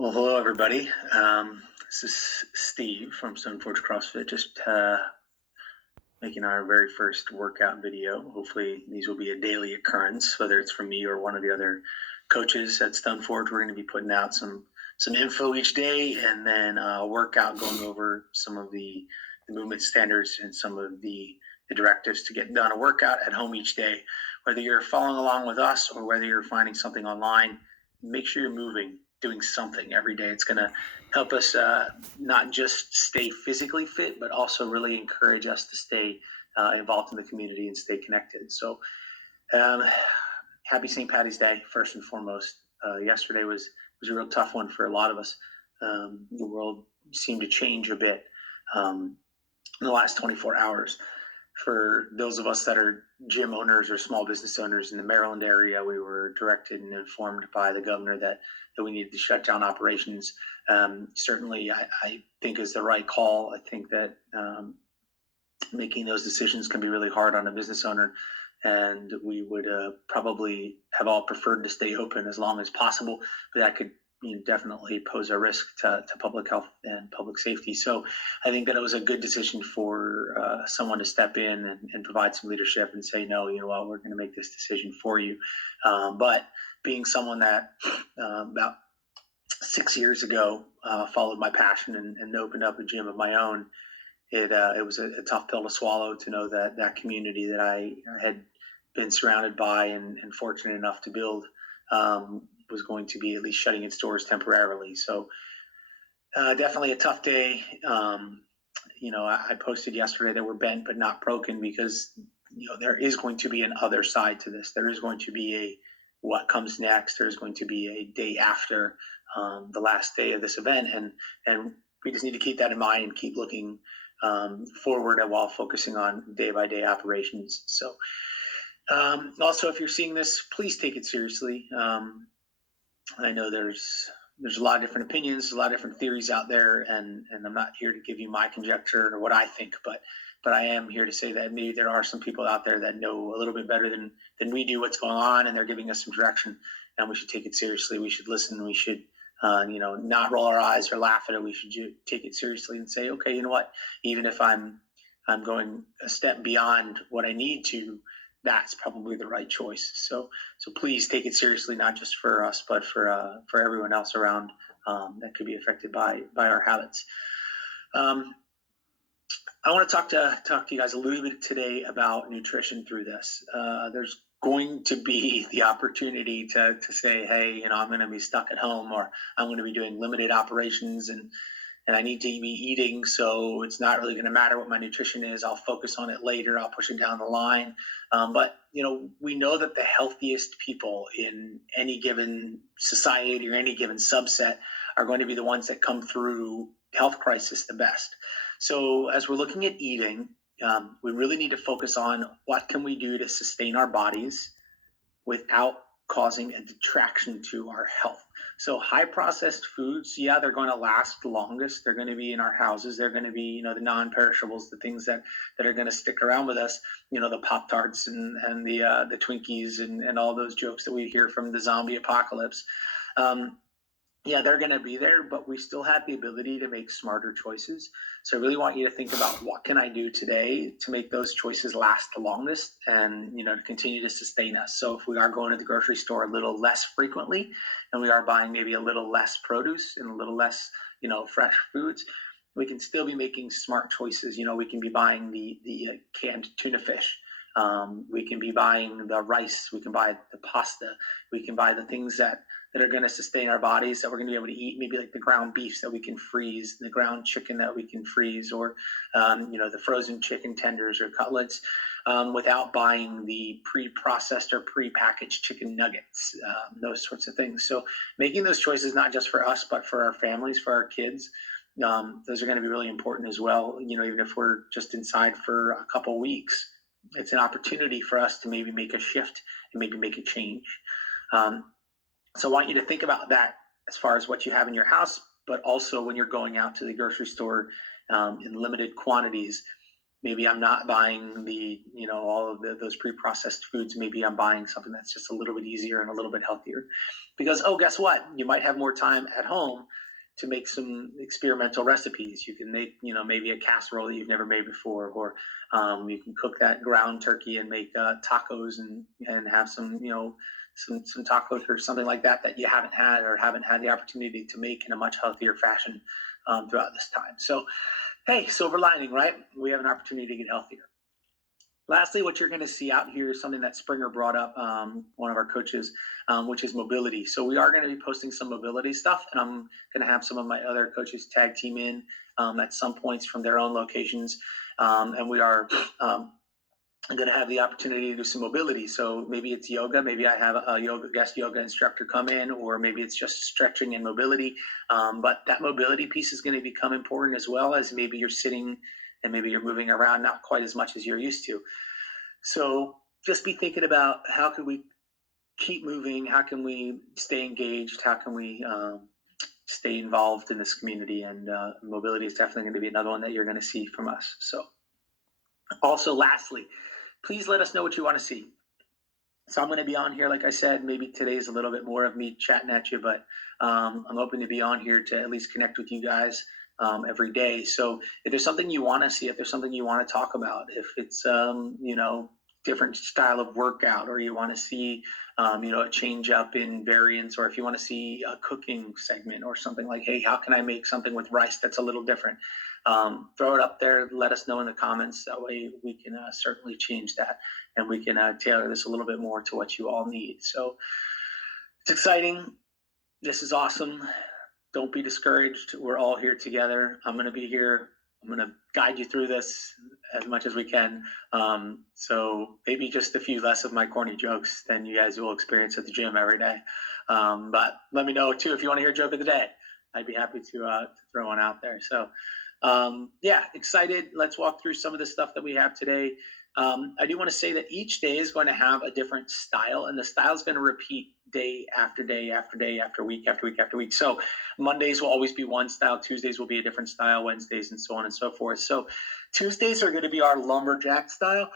Well, hello everybody. This is Steve from Stone Forge CrossFit. Just making our very first workout video. Hopefully, these will be a daily occurrence, whether it's from me or one of the other coaches at Stone Forge. We're going to be putting out some info each day, and then a workout going over some of the movement standards and some of the directives to get done a workout at home each day. Whether you're following along with us or whether you're finding something online, make sure you're moving, doing something every day. It's going to help us not just stay physically fit, but also really encourage us to stay involved in the community and stay connected. So happy St. Patty's Day, first and foremost. Yesterday was a real tough one for a lot of us. The world seemed to change a bit in the last 24 hours. For those of us that are gym owners or small business owners in the Maryland area, we were directed and informed by the governor that we needed to shut down operations. Certainly, I think is the right call. I think that making those decisions can be really hard on a business owner, and we would probably have all preferred to stay open as long as possible, but that could definitely pose a risk to public health and public safety. So I think that it was a good decision for someone to step in and provide some leadership and say, no, you know what, we're going to make this decision for you. But being someone that about 6 years ago followed my passion and opened up a gym of my own, it was a tough pill to swallow to know that community that I had been surrounded by and fortunate enough to build was going to be at least shutting its doors temporarily. So definitely a tough day. I posted yesterday that we're bent but not broken, because there is going to be an other side to this. There is going to be a what comes next. There's going to be a day after the last day of this event, and we just need to keep that in mind and keep looking forward while focusing on day-by-day operations. So also, if you're seeing this, please take it seriously. I know there's a lot of different opinions, a lot of different theories out there, and I'm not here to give you my conjecture or what I think, but I am here to say that maybe there are some people out there that know a little bit better than we do what's going on, and they're giving us some direction, and we should take it seriously. We should listen. We should not roll our eyes or laugh at it. We should take it seriously and say, okay, you know what? Even if I'm going a step beyond what I need to, that's probably the right choice. So please take it seriously, not just for us, but for everyone else around that could be affected by our habits. I want to talk to you guys a little bit today about nutrition through this. There's going to be the opportunity to say, hey, I'm going to be stuck at home, or I'm going to be doing limited operations, and I need to be eating, so it's not really going to matter what my nutrition is. I'll focus on it later. I'll push it down the line. But we know that the healthiest people in any given society or any given subset are going to be the ones that come through health crisis the best. So as we're looking at eating, we really need to focus on what can we do to sustain our bodies without causing a detraction to our health. So high processed foods, they're going to last the longest. They're going to be in our houses. They're going to be, the non-perishables, the things that are going to stick around with us, the Pop-Tarts and the Twinkies and all those jokes that we hear from the zombie apocalypse. They're going to be there, but we still have the ability to make smarter choices. So I really want you to think about, what can I do today to make those choices last the longest and, to continue to sustain us. So if we are going to the grocery store a little less frequently, and we are buying maybe a little less produce and a little less, fresh foods, we can still be making smart choices. We can be buying the canned tuna fish. We can be buying the rice. We can buy the pasta. We can buy the things that are going to sustain our bodies, that we're going to be able to eat, maybe like the ground beef that we can freeze, the ground chicken that we can freeze, or, the frozen chicken tenders or cutlets, without buying the pre-processed or pre-packaged chicken nuggets, those sorts of things. So making those choices, not just for us, but for our families, for our kids, those are going to be really important as well. Even if we're just inside for a couple weeks, it's an opportunity for us to maybe make a shift and maybe make a change. So I want you to think about that as far as what you have in your house, but also when you're going out to the grocery store in limited quantities, Maybe I'm not buying all of those pre-processed foods. Maybe I'm buying something that's just a little bit easier and a little bit healthier. Because, oh, guess what? You might have more time at home to make some experimental recipes. You can make, maybe a casserole that you've never made before, or you can cook that ground turkey and make tacos and have some tacos or something like that you haven't had or haven't had the opportunity to make in a much healthier fashion throughout this time. So, hey, silver lining, right? We have an opportunity to get healthier. Lastly, what you're going to see out here is something that Springer brought up, one of our coaches, which is mobility. So we are going to be posting some mobility stuff, and I'm going to have some of my other coaches tag team in at some points from their own locations. And we are going to have the opportunity to do some mobility. So maybe it's yoga. Maybe I have a guest yoga instructor come in, or maybe it's just stretching and mobility. But that mobility piece is going to become important, as well as maybe you're sitting and maybe you're moving around not quite as much as you're used to. So just be thinking about, how can we keep moving? How can we stay engaged? How can we stay involved in this community? And mobility is definitely going to be another one that you're going to see from us. So also, lastly, please let us know what you want to see. So I'm going to be on here, like I said, maybe today is a little bit more of me chatting at you, but I'm hoping to be on here to at least connect with you guys every day. So if there's something you want to see, if there's something you want to talk about, if it's, different style of workout, or you want to see, a change up in variance, or if you want to see a cooking segment or something like, hey, how can I make something with rice that's a little different? Throw it up there. Let us know in the comments. That way we can certainly change that, and we can tailor this a little bit more to what you all need. So it's exciting. This is awesome. Don't be discouraged. We're all here together. I'm going to be here. I'm going to guide you through this as much as we can. So maybe just a few less of my corny jokes than you guys will experience at the gym every day. But let me know too if you want to hear joke of the day. I'd be happy to throw one out there. So excited. Let's walk through some of the stuff that we have today. I do want to say that each day is going to have a different style, and the style is going to repeat day after day after day after week after week after week. So Mondays will always be one style, Tuesdays will be a different style, Wednesdays, and so on and so forth. So Tuesdays are going to be our lumberjack style.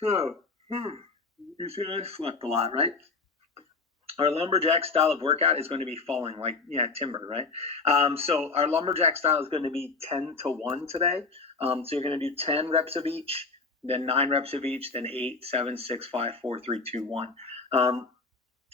So you see, I slept a lot, right? Our lumberjack style of workout is going to be falling, like timber, right? So our lumberjack style is going to be 10 to 1 today. So you're going to do 10 reps of each, then 9 reps of each, then 8, 7, 6, 5, 4, 3, 2, 1.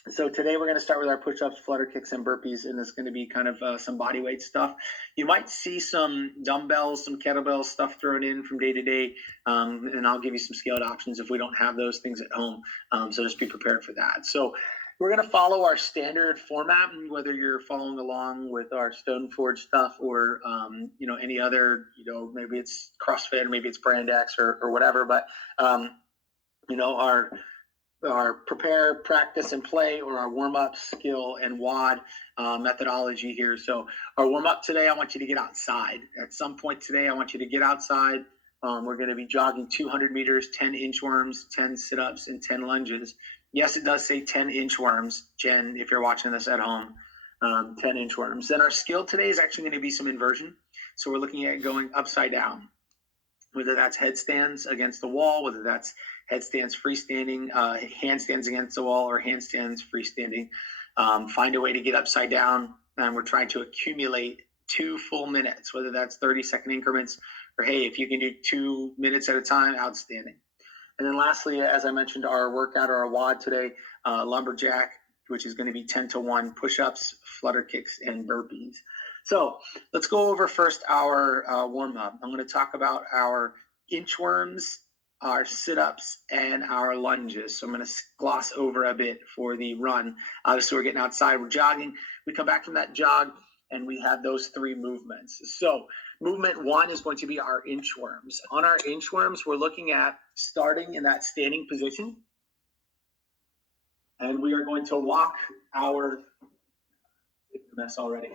So today we're going to start with our push-ups, flutter kicks, and burpees, and it's going to be kind of some body weight stuff. You might see some dumbbells, some kettlebell stuff thrown in from day to day, and I'll give you some scaled options if we don't have those things at home. So just be prepared for that. So we're going to follow our standard format, whether you're following along with our Stoneforge stuff or, any other, maybe it's CrossFit or maybe it's Brand X or whatever. But, our prepare, practice, and play, or our warm-up, skill, and WOD methodology here. So our warm-up today, I want you to get outside. At some point today, I want you to get outside. We're going to be jogging 200 meters, 10 inchworms, 10 sit-ups, and 10 lunges. Yes, it does say 10 inchworms, Jen, if you're watching this at home, 10 inchworms. Then our skill today is actually going to be some inversion. So we're looking at going upside down, whether that's headstands against the wall, whether that's headstands freestanding, handstands against the wall, or handstands freestanding. Find a way to get upside down, and we're trying to accumulate 2 full minutes, whether that's 30-second increments, or hey, if you can do 2 minutes at a time, outstanding. And then lastly, as I mentioned, our workout or our WOD today, lumberjack, which is going to be 10 to 1 push-ups, flutter kicks, and burpees. So let's go over first our warm-up. I'm going to talk about our inchworms, our sit-ups, and our lunges. So I'm going to gloss over a bit for the run. Obviously, we're getting outside, we're jogging. We come back from that jog, and we have those 3 movements. So movement 1 is going to be our inchworms. On our inchworms, we're looking at starting in that standing position. And we are going to walk our, mess already.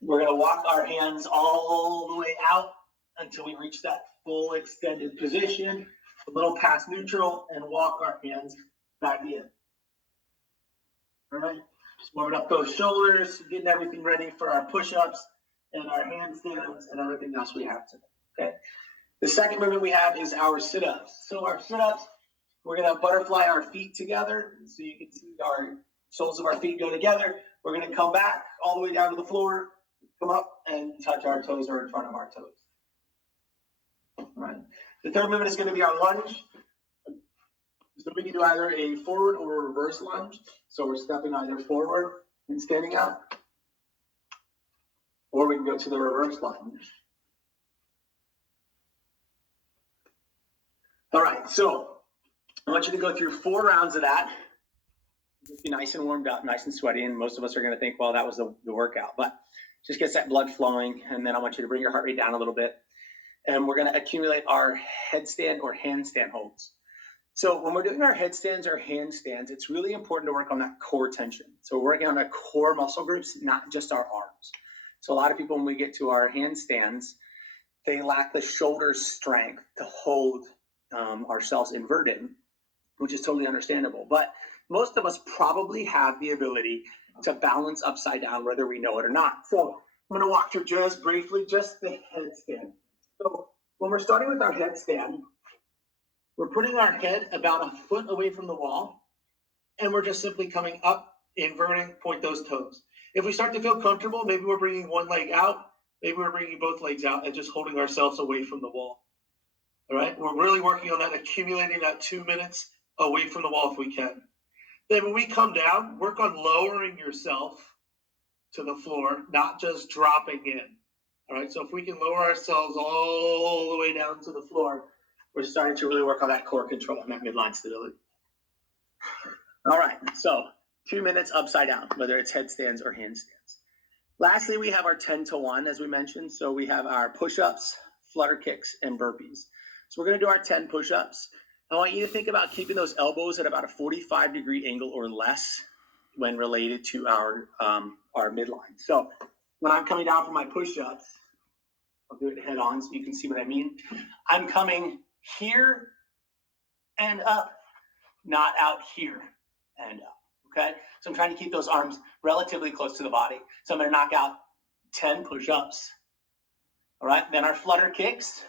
We're going to walk our hands all the way out until we reach that full extended position, a little past neutral, and walk our hands back in. All right, just warming up those shoulders, getting everything ready for our push-ups and our handstands and everything else we have today. Okay. The second movement we have is our sit-ups. So our sit-ups, we're going to butterfly our feet together. So you can see our soles of our feet go together. We're going to come back all the way down to the floor, come up and touch our toes or in front of our toes. All right. The third movement is going to be our lunge. So we can do either a forward or a reverse lunge. So we're stepping either forward and standing up, or we can go to the reverse lunge. All right, so I want you to go through 4 rounds of that. Just be nice and warmed up, nice and sweaty, and most of us are going to think, well, that was the workout, but just gets that blood flowing, and then I want you to bring your heart rate down a little bit, and we're going to accumulate our headstand or handstand holds. So when we're doing our headstands or handstands, it's really important to work on that core tension. So we're working on our core muscle groups, not just our arms. So a lot of people, when we get to our handstands, they lack the shoulder strength to hold ourselves inverted, which is totally understandable. But most of us probably have the ability to balance upside down, whether we know it or not. So I'm going to walk through just briefly, just the headstand. So when we're starting with our headstand, we're putting our head about a foot away from the wall, and we're just simply coming up, inverting, point those toes. If we start to feel comfortable, maybe we're bringing one leg out, maybe we're bringing both legs out and just holding ourselves away from the wall. All right, we're really working on that, accumulating that 2 minutes away from the wall if we can. Then when we come down, work on lowering yourself to the floor, not just dropping in. All right, so if we can lower ourselves all the way down to the floor, we're starting to really work on that core control and that midline stability. All right, so 2 minutes upside down, whether it's headstands or handstands. Lastly, we have our 10 to 1, as we mentioned. So we have our push-ups, flutter kicks, and burpees. So we're going to do our 10 push-ups. I want you to think about keeping those elbows at about a 45-degree angle or less when related to our midline. So when I'm coming down for my push-ups, I'll do it head on so you can see what I mean. I'm coming here and up, not out here and up, okay? So I'm trying to keep those arms relatively close to the body. So I'm going to knock out 10 push-ups. All right, then our flutter kicks.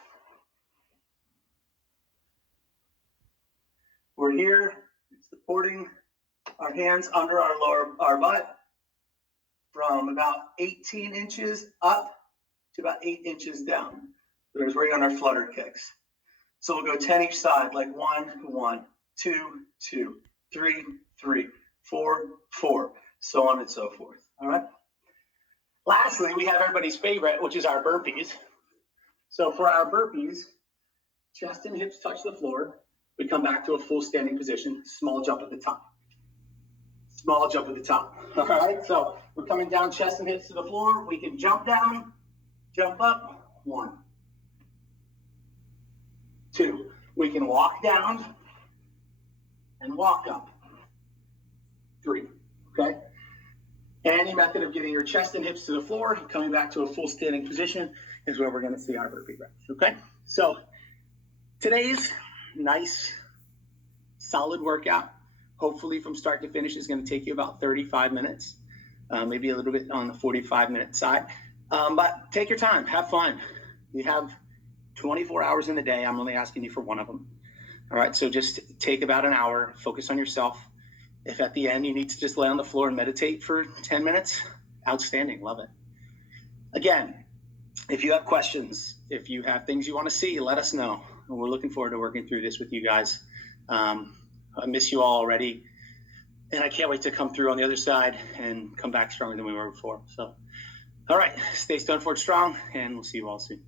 We're here supporting our hands under our butt from about 18 inches up to about 8 inches down. There's right on our flutter kicks. So we'll go 10 each side, like 1, 1, 2, 2, 3, 3, 4, 4, so on and so forth. All right. Lastly, we have everybody's favorite, which is our burpees. So for our burpees, chest and hips touch the floor. We come back to a full standing position, small jump at the top. Small jump at the top. All right, so we're coming down, chest and hips to the floor. We can jump down, jump up, 1, 2. We can walk down and walk up, 3, okay? Any method of getting your chest and hips to the floor, coming back to a full standing position is where we're gonna see our burpee reps, okay? So today's nice, solid workout, hopefully from start to finish, is going to take you about 35 minutes, maybe a little bit on the 45-minute side. But take your time, have fun. You have 24 hours in the day. I'm only asking you for one of them. All right, so just take about an hour, focus on yourself. If at the end you need to just lay on the floor and meditate for 10 minutes, outstanding, love it. Again, if you have questions, if you have things you want to see, let us know. We're looking forward to working through this with you guys. I miss you all already, and I can't wait to come through on the other side and come back stronger than we were before. So, all right, stay Stone Forge strong, and we'll see you all soon.